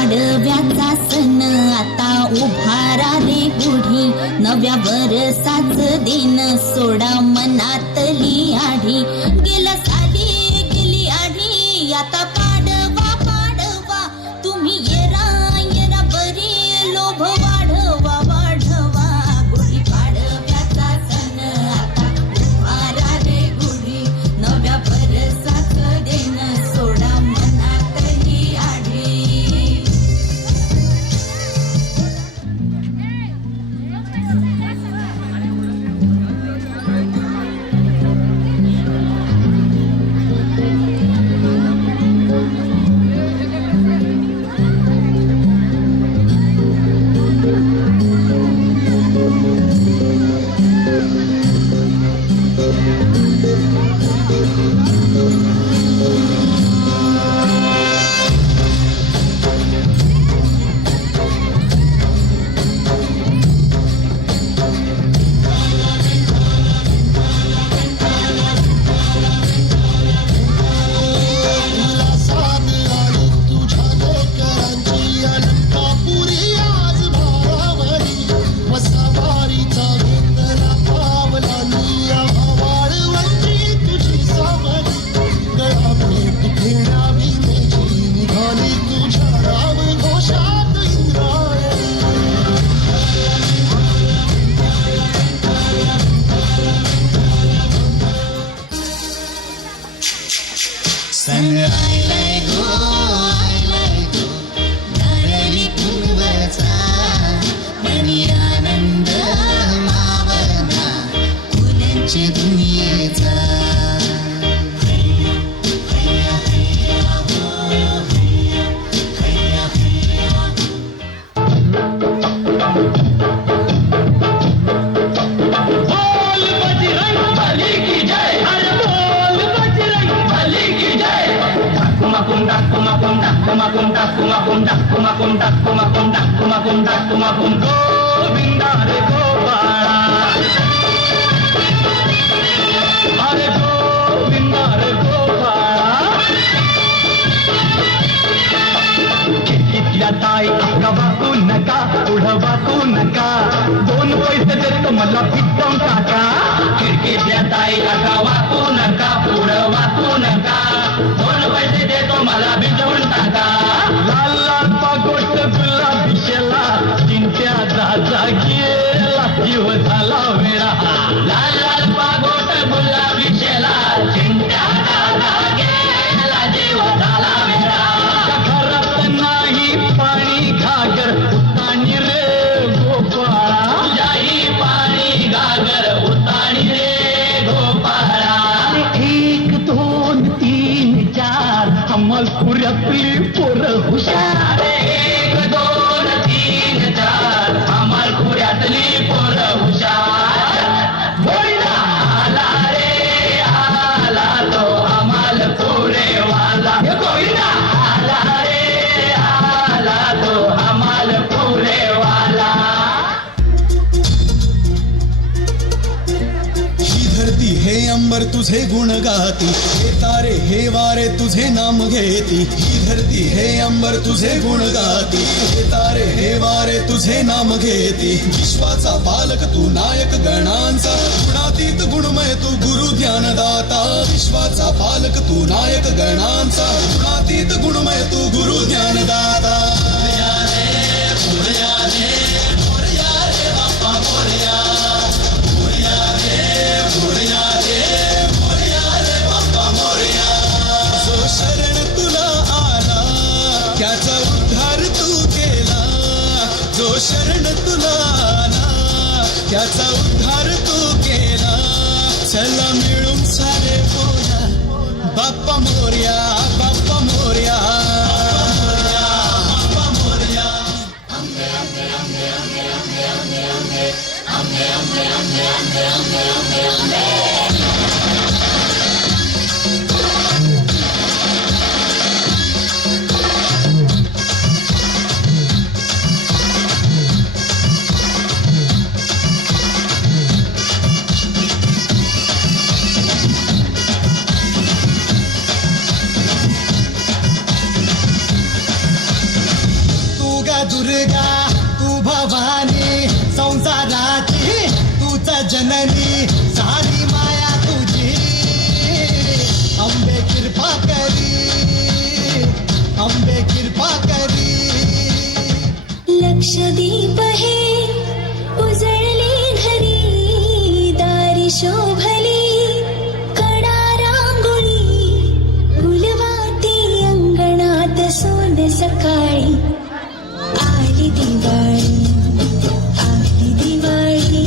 पाडव्याचा सण आता उभारा रे गुढी, नव्या वर्षाच दिन सोडा मनातली आढी. गेल्या साली गेली आढी, आता पाडवा पाडवा, तुम्ही येरा येरा बरी, लोभ वाढवा वाढवा. गुढी पाडव्याचा सण आता उभारा रे गुढी, नव्या वर्षाच दिन सोडा मनातली आढी. गोविंदा रे गोपाळा, अरे गोविंदा रे गोपाळा. खिडकीतल्या ताई वाकू नका, पुढं वाकू नका, 2 पैसे देतो मला पिटवून टाका. खिडकीतल्या ताई वाकू नका, पुढं वाकू नका, 2 पैसे देतो मला पिटवून टाका. लाल लाल पागोट गुलाबी शेला, चिंट्या जाजा गेला, जीव झाला वेळा. लाल लाल पागोट गुलाबी शेला, चिंट्या जाजा गेला, जीव झाला वेळा. घरात नाही पाणी घागर उताणी रे गोपाळा, जाई पाणी घागर उताणी रे गोपाळा. 1 2 3 4 अमलपुऱ्यातली पोरं हुशार. 1 2 3 4 अमलपुऱ्यातली पोरं हुशार. गोविंदा आला रे आला तो अमलपुरे वाला, गोविंदा आला रे आला तो अमलपुरे वाला. ही धरती हे अंबर तुझे गुण गाती, हे तारे हे वारे तुझे नाम घेती. ही धरती हे अंबर तुझे गुण गाती, हे तारे हे वारे तुझे नाम घेती. विश्वाचा पालक तू नायक गणांचा, गुणातीत गुणमय तू गुरु ज्ञानदाता. विश्वाचा पालक तू नायक गणांचा, गुणातीत गुणमय तू गुरु ज्ञानदाता. मोरया रे मोरया रे मोरया रे बाप्पा मोरया, मोरया रे मोरया रे मोरया रे बाप्पा मोरया. जो शरण तुला आला त्याचा उद्धार तू केला, जो शरण तुला आला त्याचा उद्धार तू केला. चला मिळून सारे बोला बाप्पा मोरया, बाप्पा मोरया, बाप्पा मोरया. दुर्गा तू भवानी संसाराची तूच जननी सारी माया तुझी अंबे कृपा करी अंबे कृपा करी लक्षदीप हे उजळले घरी दारी शोभली कडा रांगोळी फुलवाती अंगणात सोन सकाळी आली दिवाळी आली दिवाळी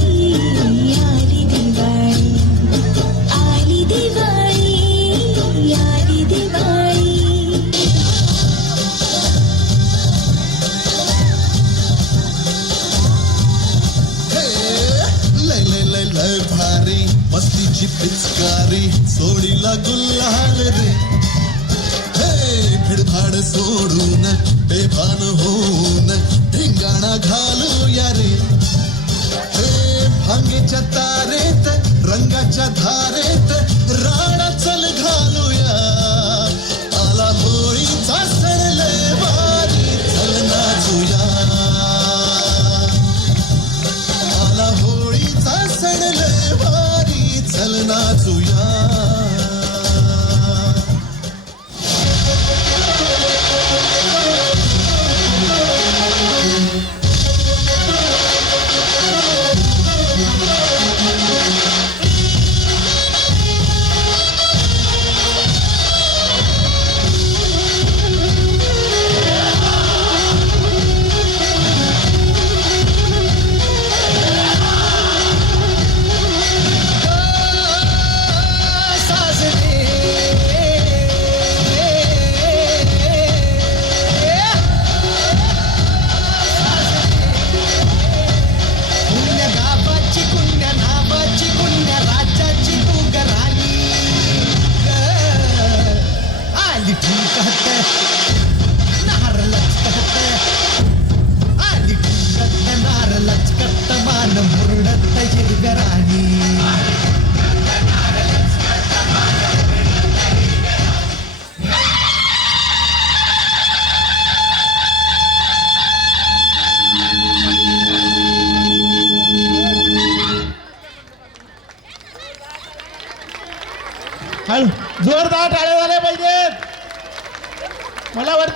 आली दिवाळी आली दिवाळी आली दिवाळी लय लय लय लय भारी मस्तीची पिचकारी सोडीला गुल्हाल रे हे भिडभाड सोडून बेभान होऊन धिंगाणा घालूया रे हे भांगेच्या तारेत रंगाच्या धारेत राणा चल घालूया आला होळीचा सण लय भारी चल नाचूया आला होळीचा सण लय भारी चल नाचूया जोरदार टाळ्या झाल्या पाहिजेत. मला वाटतं